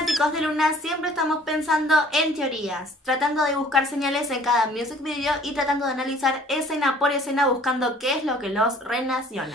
fanáticos de Luna siempre estamos pensando en teorías, tratando de buscar señales en cada music video y tratando de analizar escena por escena buscando qué es lo que los relaciona.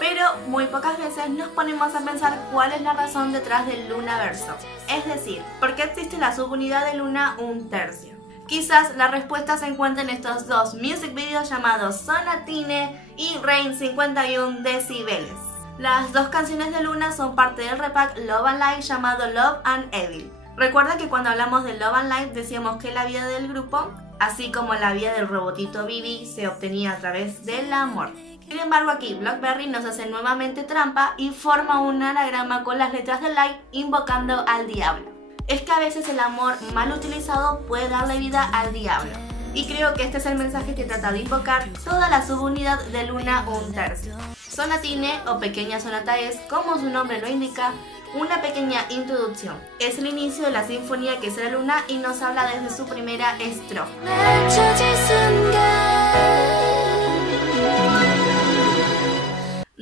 Pero muy pocas veces nos ponemos a pensar cuál es la razón detrás del Lunaverso. Es decir, ¿por qué existe la subunidad de Luna un tercio? Quizás la respuesta se encuentra en estos dos music videos llamados Sonatine y Rain 51 decibeles. Las dos canciones de Luna son parte del repack Love and Light llamado Love and Evil. Recuerda que cuando hablamos de Love and Light decíamos que la vida del grupo, así como la vida del robotito Vivi, se obtenía a través del amor. Sin embargo, aquí Blockberry nos hace nuevamente trampa y forma un anagrama con las letras de Light invocando al diablo. Es que a veces el amor mal utilizado puede darle vida al diablo. Y creo que este es el mensaje que trata de invocar toda la subunidad de Luna un tercio. Sonatine o pequeña sonata es, como su nombre lo indica, una pequeña introducción. Es el inicio de la sinfonía que será Luna y nos habla desde su primera estrofa.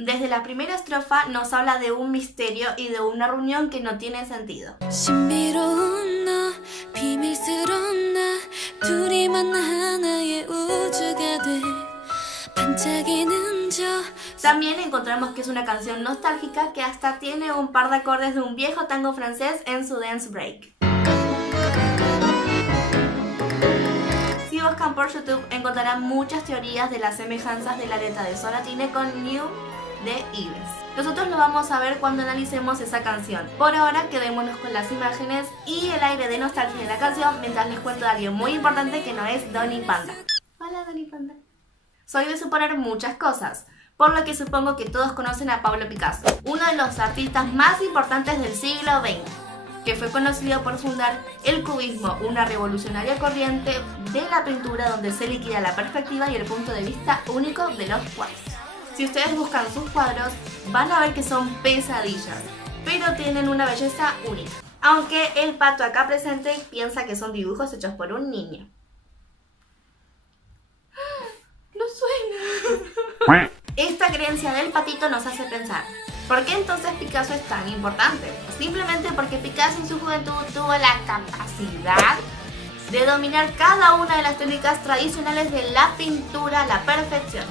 Desde la primera estrofa nos habla de un misterio y de una reunión que no tiene sentido. También encontramos que es una canción nostálgica que hasta tiene un par de acordes de un viejo tango francés en su dance break. Si buscan por YouTube encontrarán muchas teorías de las semejanzas de la letra de Sonatine con New de Ives. Nosotros lo vamos a ver cuando analicemos esa canción. Por ahora quedémonos con las imágenes y el aire de nostalgia de la canción mientras les cuento de alguien muy importante que no es Donny Panda. Hola Donny Panda. Soy de suponer muchas cosas, por lo que supongo que todos conocen a Pablo Picasso, uno de los artistas más importantes del siglo XX, que fue conocido por fundar el cubismo, una revolucionaria corriente de la pintura donde se liquida la perspectiva y el punto de vista único de los cuadros. Si ustedes buscan sus cuadros, van a ver que son pesadillas, pero tienen una belleza única. Aunque el pato acá presente piensa que son dibujos hechos por un niño. ¡No suena! Esta creencia del patito nos hace pensar, ¿por qué entonces Picasso es tan importante? Simplemente porque Picasso en su juventud tuvo la capacidad de dominar cada una de las técnicas tradicionales de la pintura a la perfección.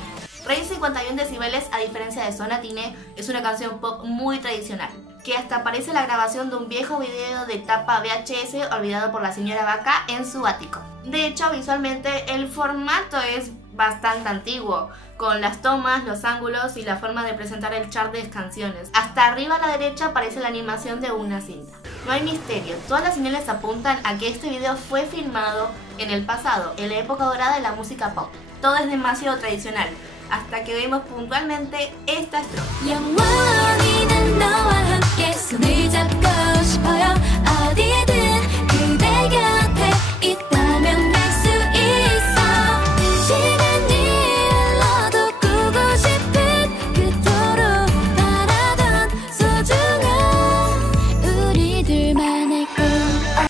Rain 51 decibeles, a diferencia de Sonatine, es una canción pop muy tradicional, que hasta aparece la grabación de un viejo video de tapa VHS olvidado por la señora Vaca en su ático. De hecho, visualmente el formato es bastante antiguo, con las tomas, los ángulos y la forma de presentar el chart de canciones. Hasta arriba a la derecha aparece la animación de una cinta. No hay misterio, todas las señales apuntan a que este video fue filmado en el pasado, en la época dorada de la música pop. Todo es demasiado tradicional, hasta que vemos puntualmente esta estrofa.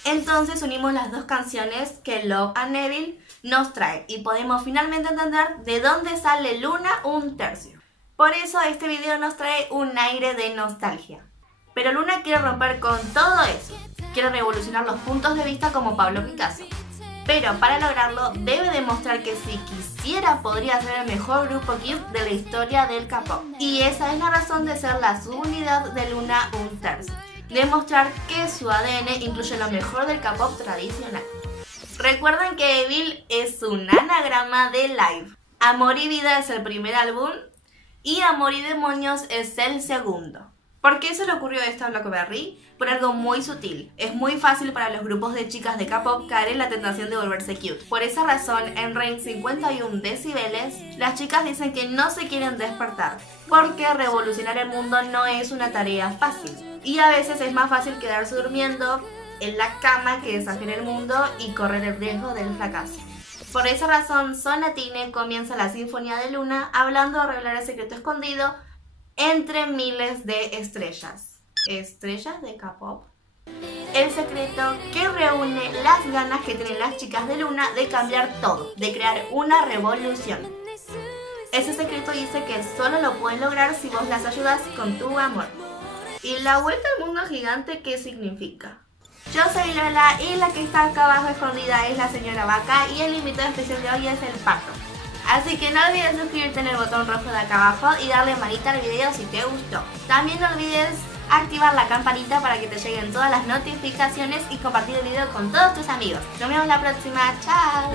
Entonces unimos las dos canciones que Love and Evil nos trae y podemos finalmente entender de dónde sale Luna un tercio. Por eso este video nos trae un aire de nostalgia. Pero Luna quiere romper con todo eso, quiere revolucionar los puntos de vista como Pablo Picasso. Pero para lograrlo debe demostrar que si quisiera podría ser el mejor grupo Cube de la historia del K-pop. Y esa es la razón de ser la subunidad de Luna un tercio. Demostrar que su ADN incluye lo mejor del K-pop tradicional. Recuerden que Evil es un anagrama de Live. Amor y Vida es el primer álbum y Amor y Demonios es el segundo. ¿Por qué se le ocurrió esto a Blockberry? Por algo muy sutil. Es muy fácil para los grupos de chicas de K-pop caer en la tentación de volverse cute. Por esa razón, en Rain 51 decibeles, las chicas dicen que no se quieren despertar, porque revolucionar el mundo no es una tarea fácil. Y a veces es más fácil quedarse durmiendo en la cama que desafiar el mundo y correr el riesgo del fracaso. Por esa razón, Sonatine comienza la Sinfonía de Luna hablando de revelar el secreto escondido entre miles de estrellas. ¿Estrellas de K-pop? El secreto que reúne las ganas que tienen las chicas de Luna de cambiar todo, de crear una revolución. Ese secreto dice que solo lo puedes lograr si vos las ayudas con tu amor. ¿Y la vuelta al mundo gigante qué significa? Yo soy Lola y la que está acá abajo escondida es la señora Vaca y el invitado especial de hoy es el Pato. Así que no olvides suscribirte en el botón rojo de acá abajo y darle manita al video si te gustó. También no olvides activar la campanita para que te lleguen todas las notificaciones y compartir el video con todos tus amigos. Nos vemos la próxima, chao.